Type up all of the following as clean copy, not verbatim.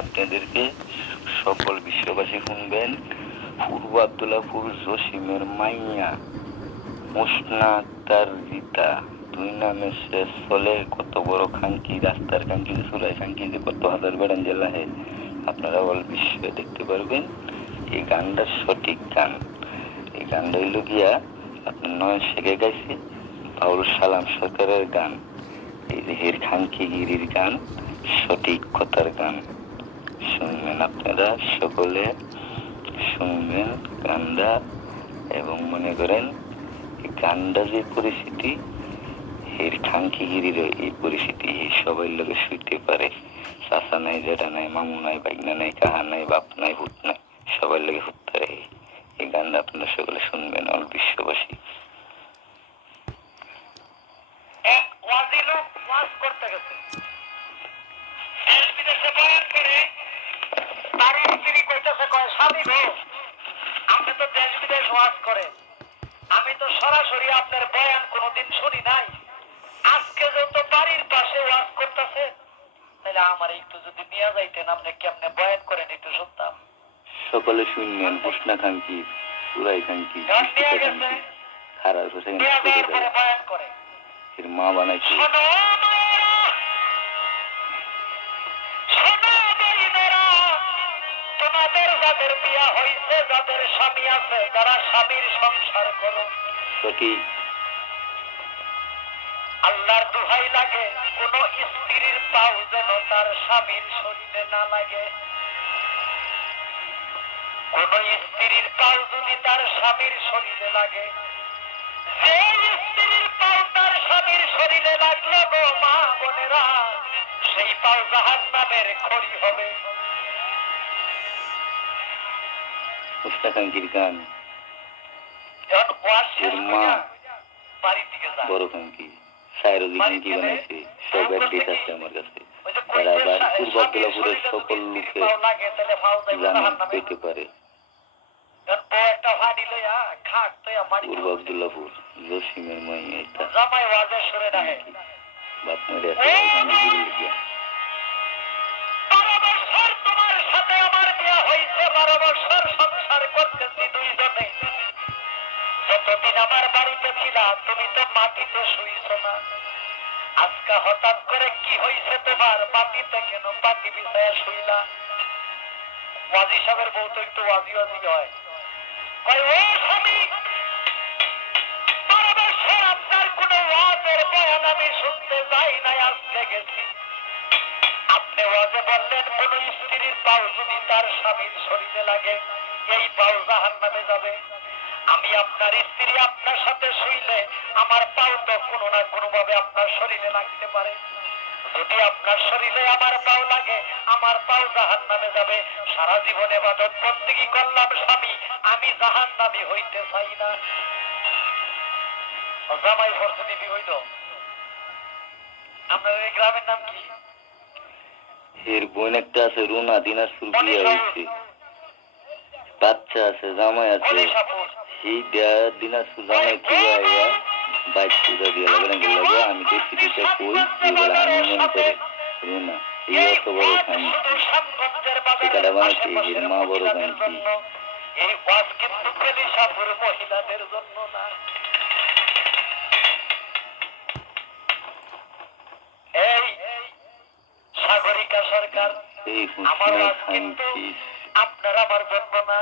আপনাদেরকে সকল বিশ্ববাসী শুনবেন। পূর্ব আব্দুল্লাহপুর জসিমের মাইয়া মুসনা আক্তার রিতা দুই নামে শেষ চলে কত বড় খাঙ্কি, রাস্তার খাঙ্কি, চুলাই খাঙ্কি যে কত হাজার বেড়ান জেলায় আপনারা অল বিশ্বে দেখতে পারবেন। এই গানটা সঠিক গান। এই গানটা হইল গিয়া আপনার নয় শেখে গাইছে বাউল সালাম সরকারের গান। এই যে হের খাঙ্কি গিরির গান, সঠিক কথার গান। শুনবেন আপনারা সকলে, শুনবেন গানটা এবং মনে করেন এই গানটা যে পরিস্থিতি এর খাঙ্কিগিরির এই পরিস্থিতি সবাই লোকে শুইতে পারে। চাচা নাই, জেঠা নাই, মামু নাই, বাইগনা নাই, কাহা নাই, বাপ নাই, হুট নাই, সবাই লোকে হুট পারে। এই গানটা আপনারা সকলে শুনবেন অল বিশ্ববাসী। আপনি তো দেশ বিদেশ ওয়াজ করেন, আমি তো সরাসরি আপনার বয়ান কোনোদিন শুনি নাই। আজকে যত বাড়ির পাশে ওয়াজ করতেছে, তাহলে আমার একটু যদি নিয়ে যাইতেন, আপনি কেমনে বয়ান করেন একটু শুনতাম। সকলে শুনবেন হুসনা খাঙ্কি, সুরাই খাঙ্কি, খারাপ হোসেন বয়ান করে মা বানাইছে। তোমাদের যাদের বিয়া হয়েছে, যাদের স্বামী আছে, যারা স্বামীর সংসার করো, সঠিক আল্লাহর দোহাই লাগে কোন স্ত্রীর পাও যেন তার স্বামীর শরীরে না লাগে। কোন স্ত্রীর পাও যদি তার স্বামীর শরীরে লাগে, যে স্ত্রীর পাও তার স্বামীর শরীরে লাগলো গো মা বোনেরা, সেই পাও জাহান্নামের খড়ি হবে। মুস্তাকাঙ্কির গান, বাড়ির দিকে যা বড় খাঙ্কি, সাইরুদ্দিন খাঙ্কি বানাইছে, সব অ্যাড্রেস আছে আমার কাছে। তারা আবার পূর্ব আব্দুল্লাহপুরের সকল লোকে জানেন পেতে পারে। পূর্ব আব্দুল্লাহপুর জসিমের মাইয়া এটা বাপ মেরে আছে গাঙ্গিগিরি গিয়া। যতদিন আমার বাড়িতে ছিলা তুমি তো মাটিতে শুইছ না। আজকে হঠাৎ করে কি হয়েছে তোমার, মাটিতে কেন পাটি বিছায়া শুইলা? ওয়াজি সাহেবের বউ তো একটু ওয়াজি ওয়াজি হয়, কয় ও স্বামী, আপনার কোন ওয়াজের বয়ান আমি শুনতে যাই নাই, আজকে গেছি। আপনি ওয়াজে বললেন কোন স্ত্রীর পাও যদি তার স্বামীর শরীরে লাগে, এই পাও জাহান্নামে যাবে। আমি আপনার স্ত্রী আপনার সাথে শুইলে আমার পাও তো কোনো না কোনো ভাবে আপনার শরীরে লাগতে পারে। যদি আপনার শরীরে আমার পাও লাগে, আমার পাও জাহান্নামে যাবে। সারা জীবন ইবাদত বন্দেগী করলাম স্বামী, আমি জাহান্নামী হইতে চাই না। জামাই ভর্তি দিবি হইল। আপনার এই গ্রামের নাম কি? এর বোন একটা আছে রুনা, দিনাজপুর বিয়ে হয়েছে, বাচ্চা আছে, জামাই আছে। সেই দিনাজপুর জামাই কিবা বাইক সুদা দিয়ে লাগলেন লাগে। আমি দেখছি দিতে কই এবার আমি মনে করে রুনা এই এত বড় খাঙ্কি, সেটা বানাইছে এর মা বড় খাঙ্কি। এই ওয়াজ কিন্তু কেলিশাপুর মহিলাদের জন্য না। এই সাগরিকা সরকার, আমার ওয়াজ কিন্তু আপনার আমার জন্য না,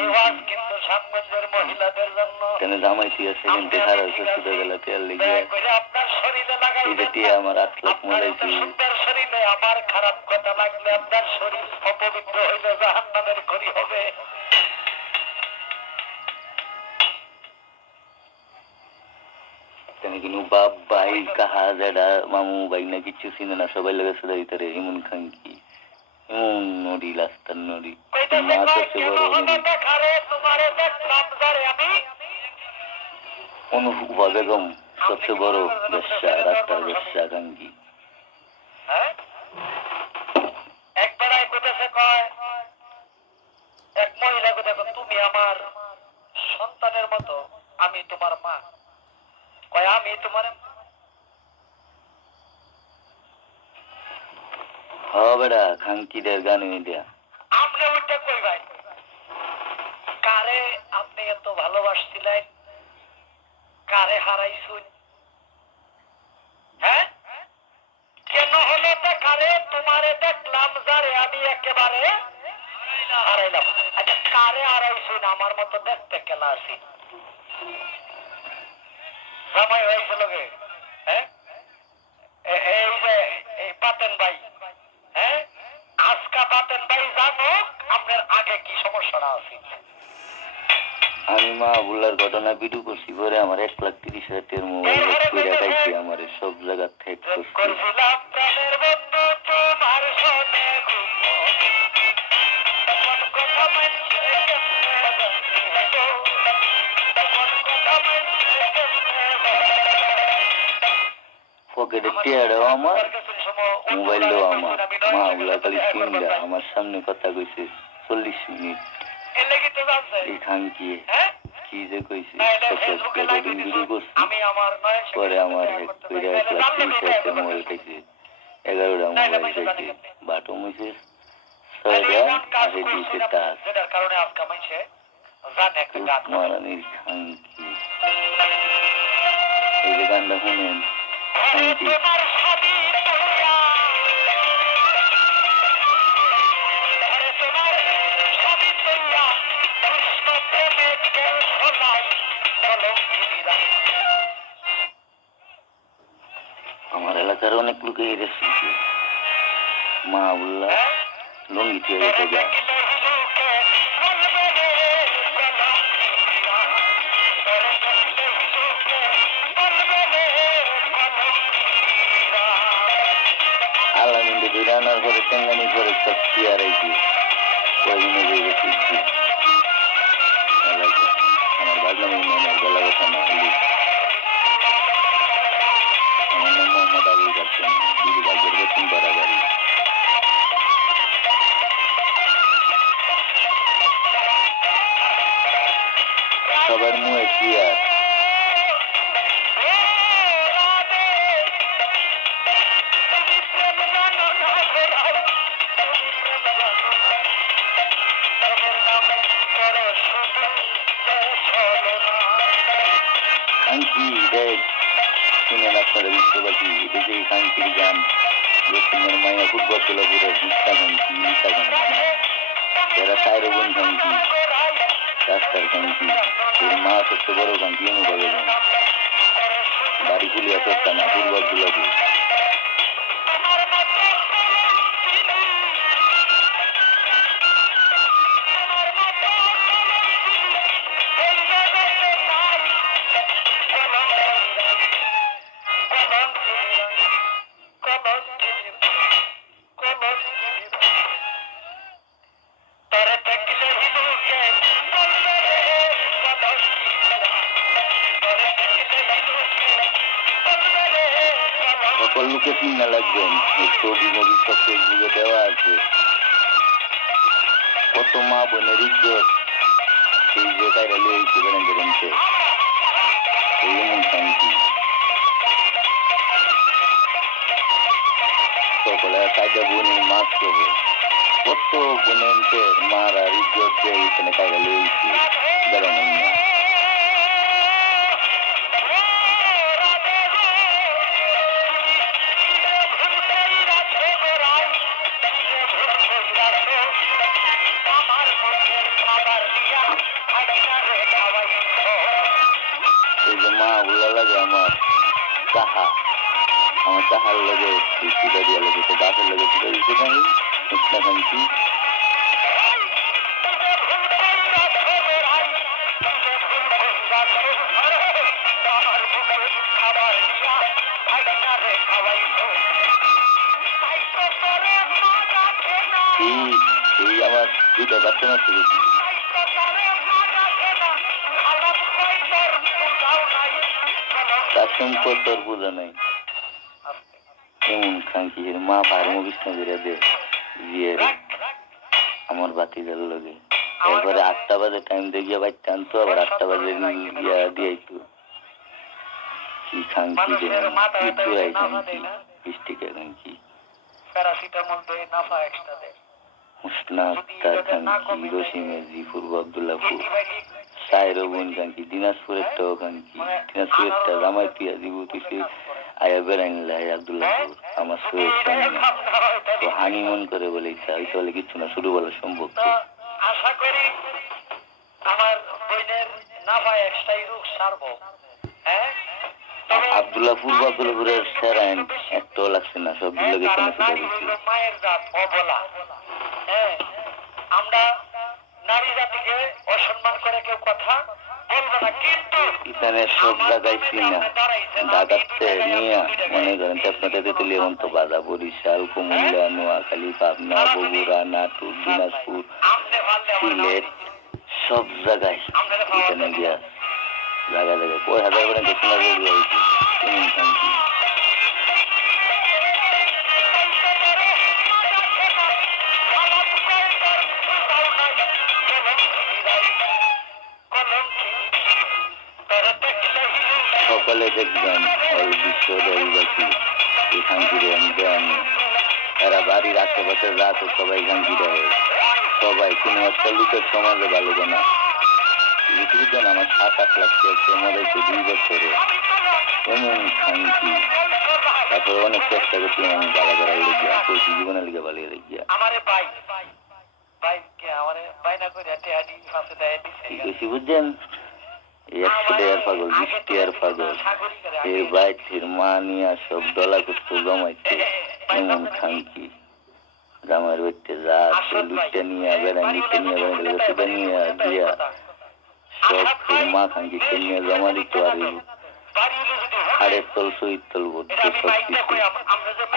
এই ওয়াজ কিন্তু সামগঞ্জের মহিলাদের জন্য। কেন জামাই ঠিক আছে কিন্তু খারাপ সুদা গেল তেল লেগে আপনার শরীরে লাগাইবে, আমার 8 লাখ মালাইছি। সুন্দর শরীরে আমার খারাপ কথা লাগলে আপনার শরীর অপবিত্র হইলে জাহান্নামের খড়ি হবে। কিন্তু বাপ ভাই কাহা জেডা মামু ভাই না কিছু চিনে না, সবাই লেগে শুধু ভিতরে এমন খাঙ্কি, এমন নদী রাস্তার নদী, মা সবচেয়ে বড় নদী। অনুভবা বেগম সবচেয়ে বড় বেশ্যা, রাস্তার বেশ্যা খাঙ্কি। একবার কয় এক মহিলা দেখো, তুমি আমার সন্তানের মতো, আমি তোমার মা। কয় আমি তোমার হবে কয়টা খাঙ্কিদের গানে দেয়া আপনি ওইটা কই ভাই কারে আপনি এত ভালোবাসছিলেন কারে হারাইছুন হ্যাঁ কেন হলো কারে তোমারে দেখলাম যারে আমি একেবারে হারাইলাম আচ্ছা কারে হারাইছুন আমার মতো দেখতে কেলা আছি জামাই হয়েছিল গে হ্যাঁ এই যে এই পাতেন ভাই হ্যাঁ আজকা পাতেন ভাই জানো আপনার আগে কি সমস্যাটা আছে আমি মাহবুল্লার ঘটনা ভিডিও করছি পরে আমার 1,30,000 মোবাইল করে খাইছি আমার সব জায়গা থেকে করছিলাম প্রাণের বন্ধু তোমার সনে তখন কথা মানছে তখন কথা মানছে পকেটে টিয়ারও আমার মোবাইলটাও আমার মাহবুল্লা খালি চিন্তা আমার সামনে কথা কইছে 40 মিনিট এই খাঙ্কি কি যে কইছি ভিডিও করছি পরে আমার কইরা 1,30,000 মোবাইল খাইছে 11টা মোবাইল খাইছে বাটম হইছে 6টা আর দিছে টাচ যেটার কারণে আজকে মাইছে জানে একটা গান মারানির খাঙ্কি এই যে গানটা শুনেন খাঙ্কি তোমার স্বামী তুইয়া আরে তোমার স্বামী তুইয়া কৃষ্ণ প্রেমে কেউ শোনাই কলঙ্কিনীরা আমার এলাকার অনেক লোকে এই রেসিপি মাহবুল্লাহ লঙ্গি থেকে গেছে যা আলামিন্দে ধরে আনার পরে চেঙ্গানি করে সব চেয়ার আইছি কয়দিনে যে গেছি এলাকা আমার বাগনামি মনে গলা কথা না হইলে আমার নাম মোহাম্মদ আবুল কাসেম দিদি বাগের বেতন বাড়াবাড়ি সবার মুখে চেয়ার খাঙ্কি দেখ শুনেন আপনারা বিশ্ববাসী এটা যে খাঙ্কির গান রসুনের মায়া ফুটবল তোলা পুরো মিথ্যা খাঙ্কি মিথ্যা খাঙ্কি এরা সাইরো বোন খাঙ্কি রাস্তার খাঙ্কি এর মা সবচেয়ে বড় খাঙ্কি অনুভবে বাড়ি পুলিয়া সস্তা না ফুটবল তোলা পুরো সকল লোকে চিন্তা লাগবেন এই ছবি মুভি সব ফেসবুকে দেওয়া আছে কত মা বোনের ইজ্জত সেই যে কাইরা লিয়ে বেড়ে বেড়েছে এই এমন শান্তি সকলে কায়দা বোনের মাছ হবে কত বোনের মারা ইজ্জত দিয়ে এখানে কাইরা লিয়ে বেড়ানো না এই যে মা বললা লাগে আমার চাহা আমার চাহার লাগে সুদা দিয়া লাগে তো গাছের লাগে সুদা দিতে পারি মিষ্টা খাঞ্চি এই আমার দুইটা বাচ্চা নষ্ট করছি কাসম তোর বোঝা নাই এমন খাঙ্কি মা পাহাড় মুভিসনা করে দে বিয়ে আমার বাতিজার লগে এরপরে 8টা বাজে টাইম দেখিয়া বাইতে আনতো আবার 8টা বাজে ইয়া দিয়াইতো কি খাঙ্কি রে চুরাই খাঙ্কি বৃষ্টিকে খাঙ্কি প্যারাসিটামল দে, নাফা এক্সট্রা দে। মুসনা আক্তার খানকি, রশিমের জি পূর্ব আবদুল্লাহপুর, সাইরো বোন খানকি, দিনাজপুরের টাও খানকি, দিনাজপুরের টা জামাইতিয়া জিবুতিছে আয়া বেড়াইনলাই আবদুল্লাহপুর আমার সৈয়দ সামনে তো হানিমুন করে বলে ইচ্ছা হয়তো বলে কিচ্ছু না শুরু বলা সম্ভব তো আশা করি আমার বোনের নাফা এক্সট্রাই রোগ সারবো। হ্যাঁ, তবে আবদুল্লাহপুর বা আবদুল্লাহপুরের সেরাইন একটাও লাগছে না সবগুলো গেছে না নারী হইল মায়ের জাত, অবলা। হ্যাঁ, আমরা নারী জাতিকে অসম্মান করে কেউ কথা বলবো না, কিন্তু এখানে সব জায়গায় চিনা ঢাকাতে নিয়ে মনে করেন আপনাদের তেতুলি অন্ত বাধা বরিশাল কুমিল্লা নোয়াখালী পাবনা বগুড়া নাটোর দিনাজপুর সিলেট সব জায়গায় এখানে গিয়া জায়গায় জায়গায় কয় হাজার পর্যন্ত শোনা যাবে কেমন শান্তি সকালে দেখবেন ওই বিশ্ববাসী এখান থেকে দেন এরা বাড়ির আশেপাশের রাতে সবাই গাঙ্গি দেয় সবাই কোনো একটা লোকের সমাজে ভালো না বুঝলেন আমার 7-8 লাখ টাকা মজাইছে 2 বছরে এমন শান্তি তারপরে অনেক চেষ্টা করছিলাম আমি বালা করা লেগিয়া কইছি জীবনের লিগে বালিয়ে লেগিয়া বেশি বুঝছেন এই 100 টাকার পাগল 20 টাকার পাগল এর বাইক এর মা নিয়ে সব ডলা করতে জমাইতে এমন খানকি জামার বেটে যা লুটে নিয়ে বেড়ান লুটে নিয়ে বেড়ান সেটা নিয়ে দিয়া সব মা খানকি নিয়ে জমা দিত আর তল সহিত তল বলতে সব কিছু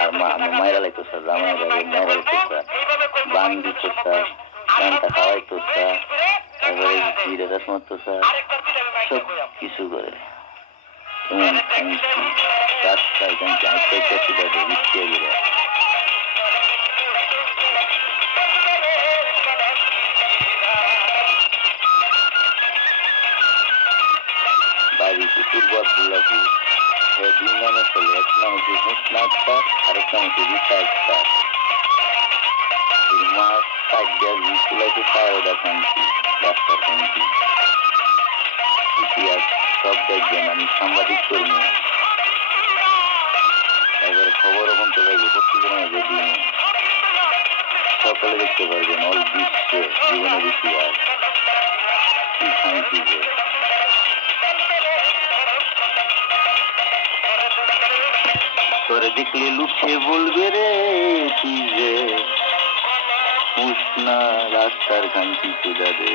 আর মা আমার মায়েরা লাইতো স্যার জামাইরা মায়েরা লাইতো স্যার বান দিত স্যার গানটা খাওয়াইতো স্যার তারপরে জিরে রস মারতো স্যার সব কিছু করে রাস্তায় খানকি আস্তে আস্তে বিচ্ছিয়ে গেলে বাড়িতে পূর্ব আবদুল্লাহপুর সে 2 নামে চলে এক নাম হচ্ছে মুসনা আক্তার আরেক নাম হচ্ছে রিতা আক্তার মাস 4 জুলাইতে সায়দা খানকি ডাক্তার খানকি ইতিহাস সব দেখবেন আমি সাংবাদিক কর্মী এবারে খবর এখন তো যাইবে পত্রিকার মাঝে দিন সকালে দেখতে পারবেন অল বিশ্বে জীবনের ইতিহাস কি শান্তি যে তোরে দেখলে লুকে বলবে রে তুই যে মুসনা রাস্তার খানকি চলে রে